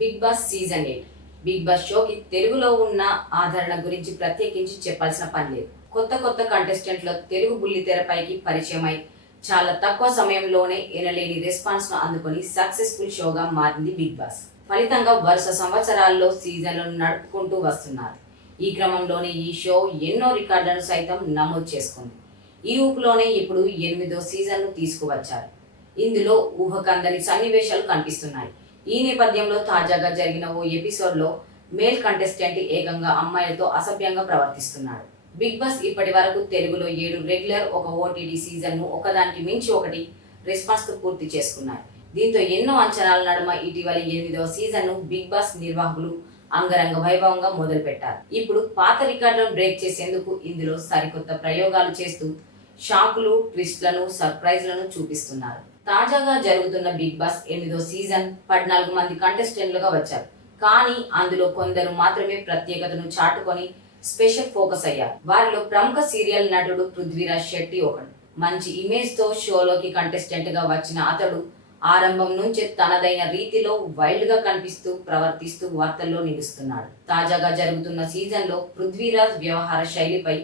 Big Boss season 8 Bigg Boss షోకి తెలుగులో ఉన్న ఆదరణ గురించి ప్రత్యేకించి చెప్పాల్సిన పని లేదు. కొత్త కంటెస్టెంట్ల తెలుగు బుల్లితెరపైకి పరిచయమై చాలా తక్కువ సమయంలోనే ఎనలేని రెస్పాన్స్ ను అందుకొని సక్సెస్ఫుల్ షోగా మారింది బిగ్ బాస్. ఫలితంగా వరుస సంవత్సరాల్లో సీజన్లను నడుపుకుంటూ వస్తున్నారు. ఈ క్రమంలోనే ఈ షో ఎన్నో రికార్డులను సైతం నమోదు చేసుకుంది. ఈ ఊపులోనే ఇప్పుడు 8వ సీజన్ను తీసుకువచ్చారు. ఇందులో ఊహకందని సన్నివేశాలు కనిపిస్తున్నాయి. ఈ నేపథ్యంలో తాజాగా జరిగిన ఓ ఎపిసోడ్లో మేల్ కంటెస్టెంట్ ఏకంగా అమ్మాయిలతో అసభ్యంగా ప్రవర్తిస్తున్నాడు. బిగ్ బాస్ ఇప్పటి వరకు తెలుగులో 7 రెగ్యులర్, ఒక ఓటీటీ సీజన్ను ఒకదానికి మించి ఒకటి రెస్పాన్స్ తో పూర్తి చేసుకున్నాయి. దీంతో ఎన్నో అంచనాల నడుమ ఇటీవల 8వ సీజన్ను బిగ్ బాస్ నిర్వాహకులు అంగరంగ వైభవంగా మొదలుపెట్టారు. ఇప్పుడు పాత రికార్డులను బ్రేక్ చేసేందుకు ఇందులో సరికొత్త ప్రయోగాలు చేస్తూ షాకులు, ట్విస్ట్లను, సర్ప్రైజ్లను చూపిస్తున్నారు. తాజాగా జరుగుతున్న బిగ్ బాస్ 8వ సీజన్ 14 మంది కంటెస్టెంట్లుగా వచ్చారు. కానీ అందులో కొందరు మాత్రమే ప్రత్యేకతను చాటుకొని స్పెషల్ ఫోకస్ అయ్యారు. వారిలో ప్రముఖ సీరియల్ నటుడు పృథ్వీరాజ్ శెట్టి ఒకడు. మంచి ఇమేజ్ తో షోలోకి కంటెస్టెంట్ గా వచ్చిన అతడు ఆరంభం నుంచే తనదైన రీతిలో వైల్డ్ గా కనిపిస్తూ ప్రవర్తిస్తూ వార్తల్లో నిలుస్తున్నాడు. తాజాగా జరుగుతున్న సీజన్ లో పృథ్వీరాజ్ వ్యవహార శైలిపై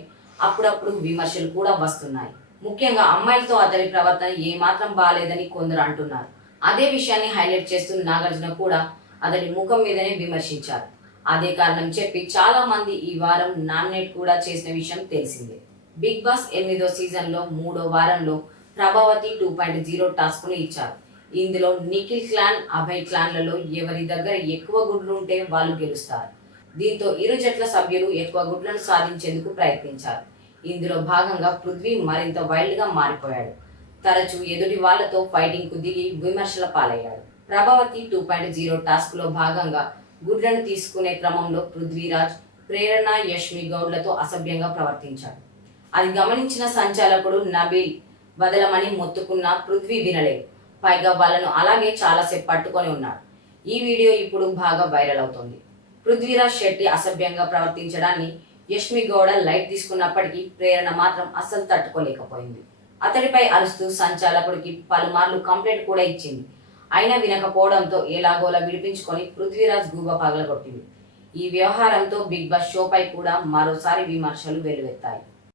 అప్పుడప్పుడు విమర్శలు కూడా వస్తున్నాయి. ముఖ్యంగా అమ్మాయిలతో అతని ప్రవర్తన ఏమాత్రం బాలేదని కొందరు అంటున్నారు. అదే విషయాన్ని హైలైట్ చేస్తూ నాగార్జున కూడా అతని ముఖం మీదనే విమర్శించారు. అదే కారణం చెప్పి చాలా మంది ఈ వారం నామినేట్ కూడా చేసిన విషయం తెలిసిందే. బిగ్ బాస్ 8వ సీజన్లో 3వ వారంలో ప్రభావతి 2.0 టాస్క్ను ఇచ్చారు. ఇందులో నిఖిల్ క్లాన్, అభయ్ క్లాన్లలో ఎవరి దగ్గర ఎక్కువ గుడ్లు ఉంటే వాళ్ళు గెలుస్తారు. దీంతో ఇరు జట్ల సభ్యులు ఎక్కువ గుడ్లను సాధించేందుకు ప్రయత్నించారు. ఇందులో భాగంగా పృథ్వీ మరింత వైల్డ్ గా మారిపోయాడు. తరచూ ఎదుటి వాళ్లతో ఫైటింగ్ కు దిగి విమర్శల పాలయ్యాడు. ప్రభావతి 2.0 టాస్క్ లో భాగంగా గుడ్లను తీసుకునే క్రమంలో పృథ్వీరాజ్, ప్రేరణ, యష్మి గౌడ్లతో అసభ్యంగా ప్రవర్తించాడు. అది గమనించిన సంచాలకుడు నబీల్ వదలమని మొత్తుకున్న పృథ్వీ వినలేదు. పైగా వాళ్ళను అలాగే చాలాసేపు పట్టుకొని ఉన్నాడు. ఈ వీడియో ఇప్పుడు బాగా వైరల్ అవుతోంది. పృథ్వీరాజ్ శెట్టి అసభ్యంగా ప్రవర్తించడాన్ని యష్మి గౌడ లైట్ తీసుకున్నప్పటికీ ప్రేరణ మాత్రం అస్సలు తట్టుకోలేకపోయింది. అతడిపై అరుస్తూ సంచాలకుడికి పలుమార్లు కంప్లైంట్ కూడా ఇచ్చింది. అయినా వినకపోవడంతో ఎలాగోలా విడిపించుకొని పృథ్వీరాజ్ గూబ పగలగొట్టింది. ఈ వ్యవహారంతో బిగ్ బాస్ షోపై కూడా మరోసారి విమర్శలు వెల్లువెత్తాయి.